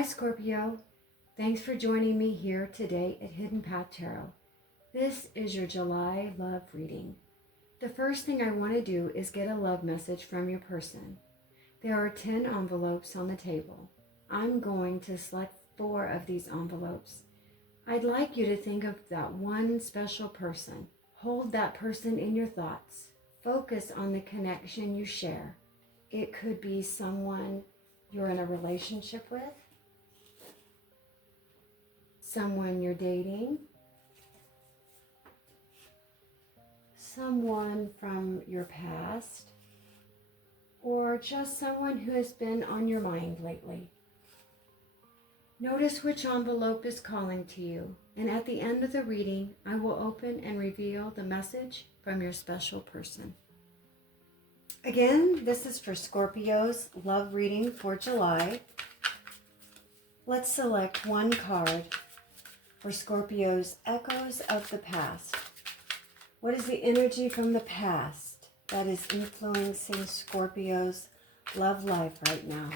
Hi Scorpio, thanks for joining me here today at Hidden Path Tarot. This is your July love reading. The first thing I want to do is get a love message from your person. There are 10 envelopes on the table. I'm going to select 4 of these envelopes. I'd like you to think of that one special person. Hold that person in your thoughts. Focus on the connection you share. It could be someone you're in a relationship with, someone you're dating, someone from your past, or just someone who has been on your mind lately. Notice which envelope is calling to you, and at the end of the reading, I will open and reveal the message from your special person. Again, this is for Scorpio's love reading for July. Let's select one card for Scorpio's echoes of the past. What is the energy from the past that is influencing Scorpio's love life right now?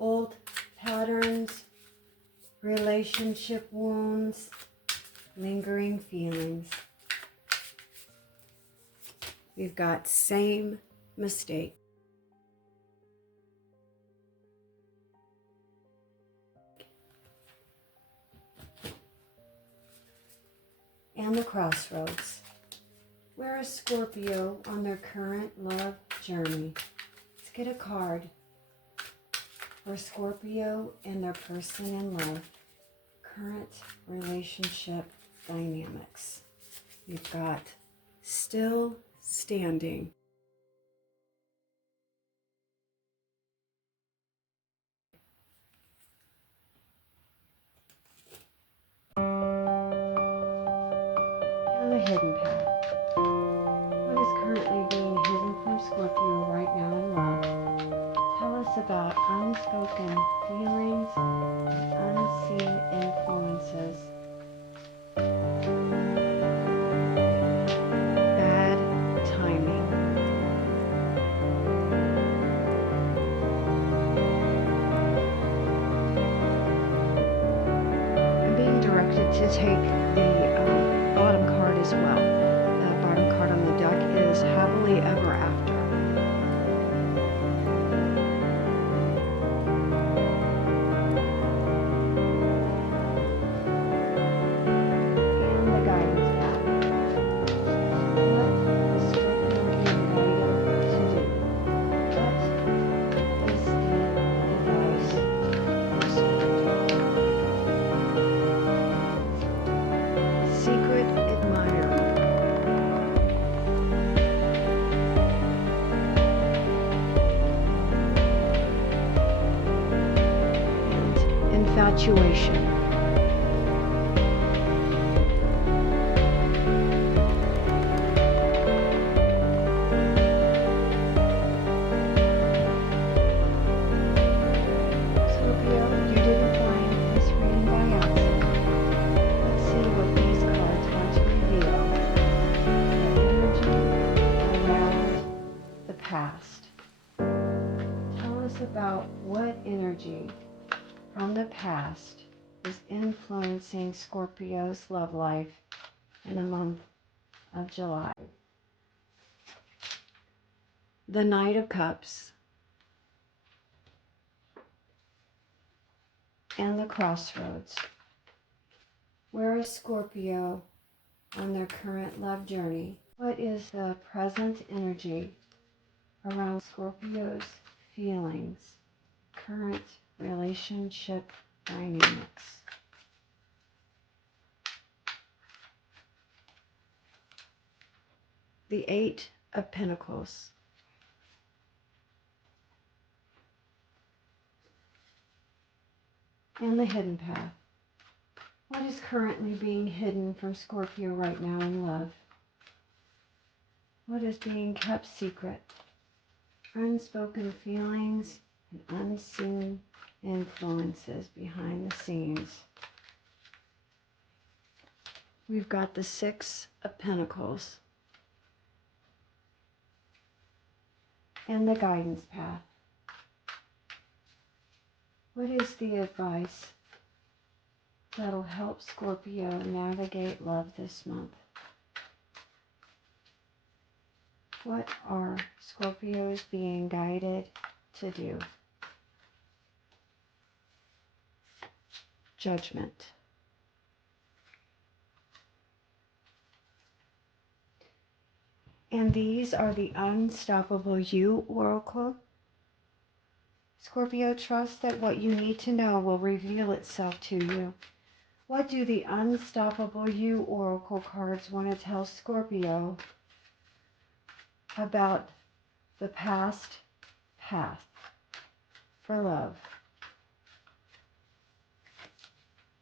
Old patterns, relationship wounds, lingering feelings. We've got same mistake. And the Crossroads. Where is Scorpio on their current love journey? Let's get a card for Scorpio and their person in love. Current relationship dynamics. We've got still standing. And the hidden path. What is currently being hidden from Scorpio right now in love? Tell us about unspoken feelings and unseen influences. Bad timing. I'm being directed to take the bottom card as well. The bottom card on the deck is Happily Ever After. Infatuation. Scorpio, you didn't find this reading by accident. Let's see what these cards want to reveal. The energy around the past. Tell us about what energy from the past is influencing Scorpio's love life in the month of July. The Knight of Cups and the Crossroads. Where is Scorpio on their current love journey? What is the present energy around Scorpio's feelings, current relationship dynamics? The Eight of Pentacles. And the hidden path. What is currently being hidden from Scorpio right now in love? What is being kept secret? Unspoken feelings and unseen influences behind the scenes. We've got the Six of Pentacles and the Guidance Path. What is the advice that'll help Scorpio navigate love this month? What are Scorpios being guided to do? Judgment. And these are the Unstoppable You Oracle. Scorpio, trust that what you need to know will reveal itself to you. What do the Unstoppable You Oracle cards want to tell Scorpio about the past path for love?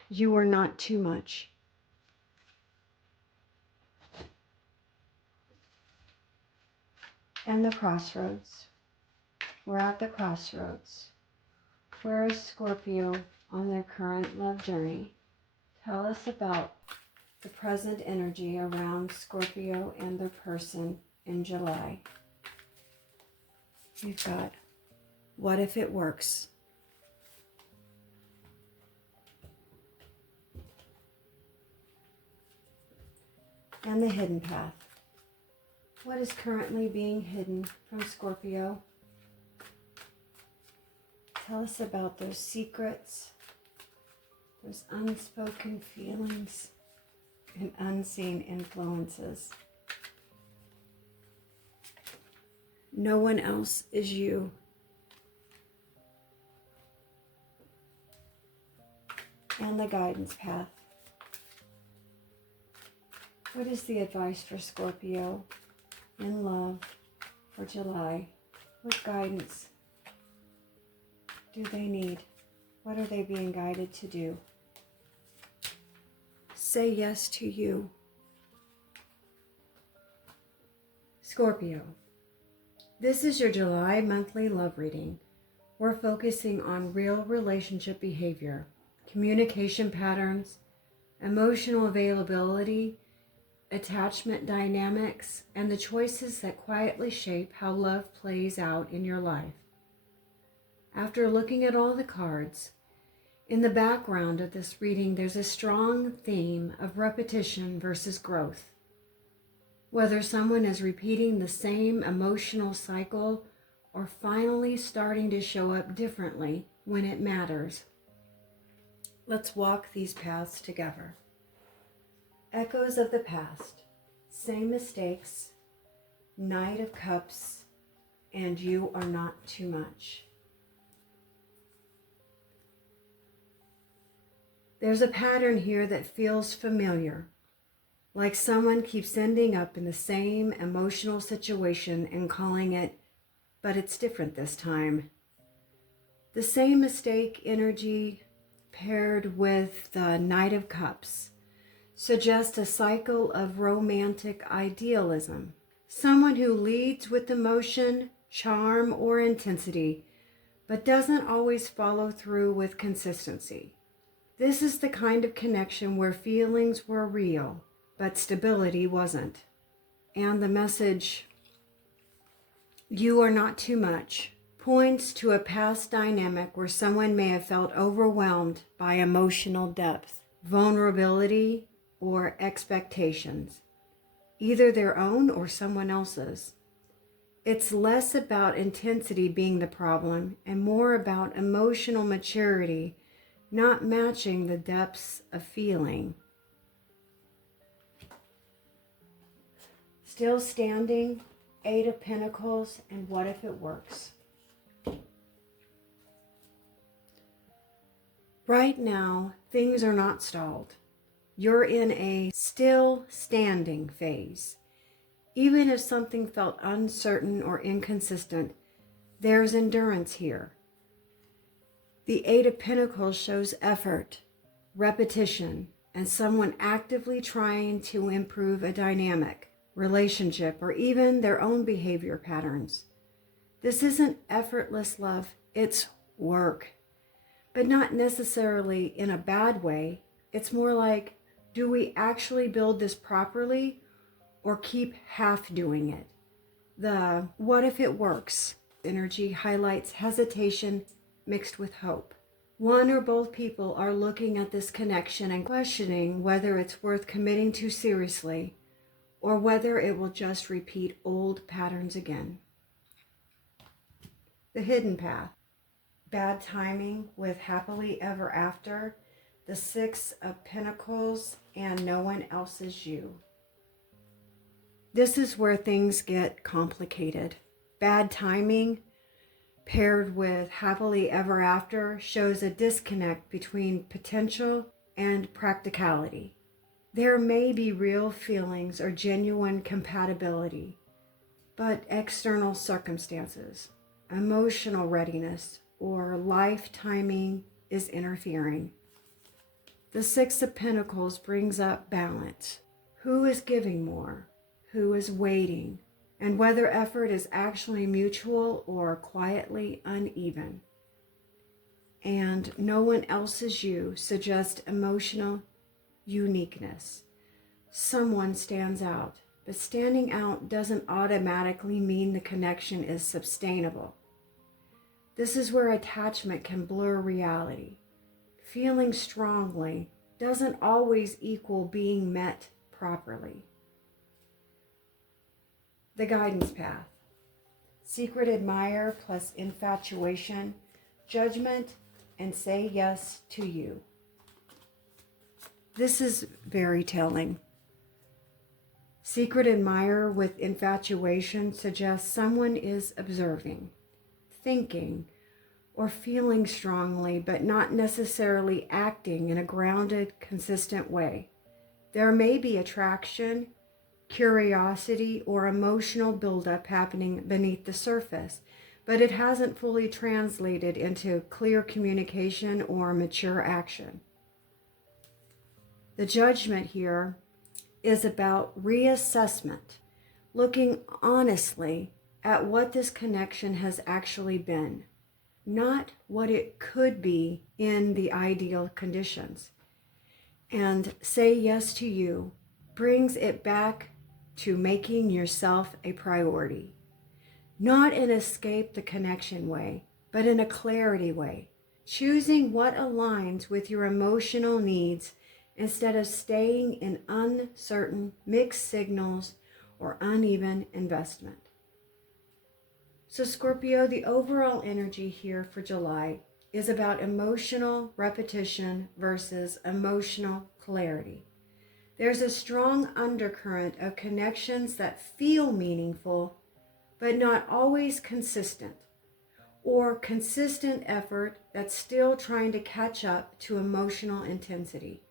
You are not too much. And the Crossroads. We're at the crossroads. Where is Scorpio on their current love journey? Tell us about the present energy around Scorpio and their person in July. We've got what if it works? And the hidden path. What is currently being hidden from Scorpio? Tell us about those secrets, those unspoken feelings, and unseen influences. No one else is you. And the guidance path. What is the advice for Scorpio in love for July? What guidance do they need? What are they being guided to do? Say yes to you. Scorpio, this is your July monthly love reading. We're focusing on real relationship behavior, communication patterns, emotional availability, attachment dynamics, and the choices that quietly shape how love plays out in your life. After looking at all the cards, in the background of this reading, there's a strong theme of repetition versus growth. Whether someone is repeating the same emotional cycle or finally starting to show up differently when it matters. Let's walk these paths together. Echoes of the past, same mistakes, Knight of Cups, and you are not too much. There's a pattern here that feels familiar, like someone keeps ending up in the same emotional situation and calling it, but it's different this time. The same mistake energy paired with the Knight of Cups suggests a cycle of romantic idealism. Someone who leads with emotion, charm, or intensity, but doesn't always follow through with consistency. This is the kind of connection where feelings were real, but stability wasn't. And the message, you are not too much, points to a past dynamic where someone may have felt overwhelmed by emotional depth, vulnerability, or expectations, either their own or someone else's. It's less about intensity being the problem and more about emotional maturity not matching the depths of feeling. Still standing, Eight of Pentacles, and what if it works? Right now, things are not stalled. You're in a still standing phase. Even if something felt uncertain or inconsistent, there's endurance here. The Eight of Pentacles shows effort, repetition, and someone actively trying to improve a dynamic, relationship, or even their own behavior patterns. This isn't effortless love, it's work. But not necessarily in a bad way. It's more like, do we actually build this properly or keep half doing it? The what if it works energy highlights hesitation mixed with hope. One or both people are looking at this connection and questioning whether it's worth committing to seriously or whether it will just repeat old patterns again. The hidden path. Bad timing with happily ever after, the Six of Pentacles, and no one else is you. This is where things get complicated. Bad timing paired with happily ever after shows a disconnect between potential and practicality. There may be real feelings or genuine compatibility, but external circumstances, emotional readiness, or life timing is interfering. The Six of Pentacles brings up balance. Who is giving more? Who is waiting? And whether effort is actually mutual or quietly uneven. And no one else is you suggests emotional uniqueness. Someone stands out, but standing out doesn't automatically mean the connection is sustainable. This is where attachment can blur reality. Feeling strongly doesn't always equal being met properly. The guidance path. Secret admire plus infatuation, judgment, and say yes to you. This is very telling. Secret admire with infatuation suggests someone is observing, thinking, or feeling strongly, but not necessarily acting in a grounded, consistent way. There may be attraction, curiosity, or emotional buildup happening beneath the surface, but it hasn't fully translated into clear communication or mature action. The judgment here is about reassessment, looking honestly at what this connection has actually been, not what it could be in the ideal conditions. And say yes to you brings it back to making yourself a priority. Not in escape the connection way, but in a clarity way. Choosing what aligns with your emotional needs instead of staying in uncertain mixed signals or uneven investment. So Scorpio, the overall energy here for July is about emotional repetition versus emotional clarity. There's a strong undercurrent of connections that feel meaningful, but not always consistent, or consistent effort that's still trying to catch up to emotional intensity.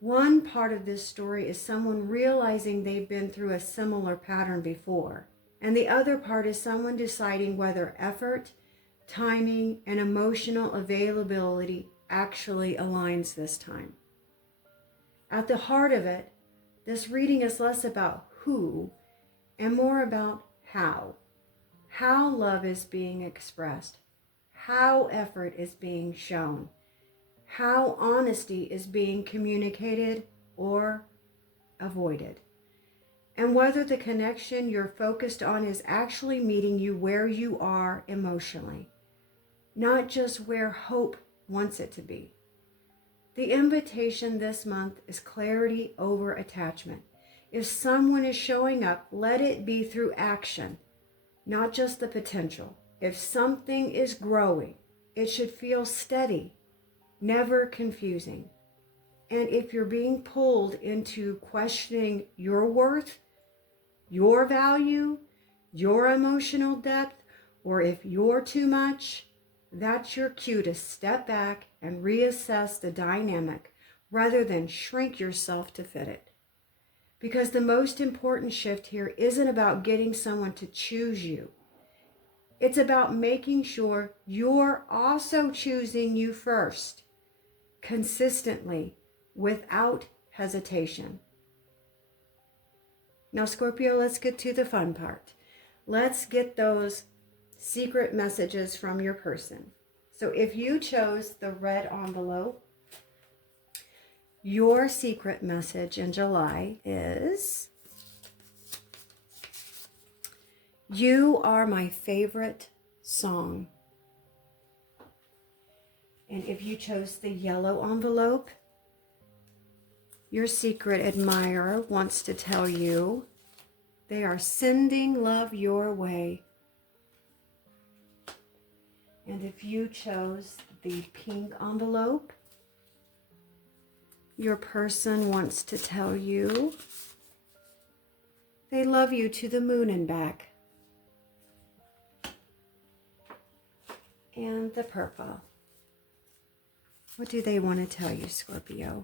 One part of this story is someone realizing they've been through a similar pattern before, and the other part is someone deciding whether effort, timing, and emotional availability actually aligns this time. At the heart of it, this reading is less about who and more about how. How love is being expressed, how effort is being shown, how honesty is being communicated or avoided, and whether the connection you're focused on is actually meeting you where you are emotionally, not just where hope wants it to be. The invitation this month is clarity over attachment. If someone is showing up, let it be through action, not just the potential. If something is growing, it should feel steady, never confusing. And if you're being pulled into questioning your worth, your value, your emotional depth, or if you're too much, that's your cue to step back and reassess the dynamic rather than shrink yourself to fit it. Because the most important shift here isn't about getting someone to choose you. It's about making sure you're also choosing you first, consistently, without hesitation. Now, Scorpio, let's get to the fun part. Let's get those secret messages from your person. So if you chose the red envelope, your secret message in July is, you are my favorite song. And if you chose the yellow envelope, your secret admirer wants to tell you they are sending love your way. And if you chose the pink envelope, your person wants to tell you they love you to the moon and back. And the purple. What do they want to tell you, Scorpio?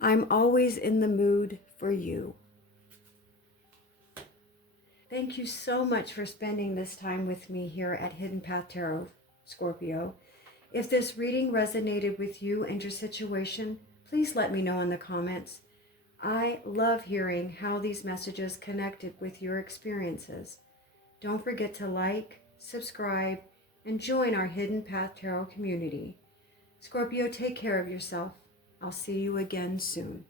I'm always in the mood for you. Thank you so much for spending this time with me here at Hidden Path Tarot, Scorpio. If this reading resonated with you and your situation, please let me know in the comments. I love hearing how these messages connected with your experiences. Don't forget to like, subscribe, and join our Hidden Path Tarot community. Scorpio, take care of yourself. I'll see you again soon.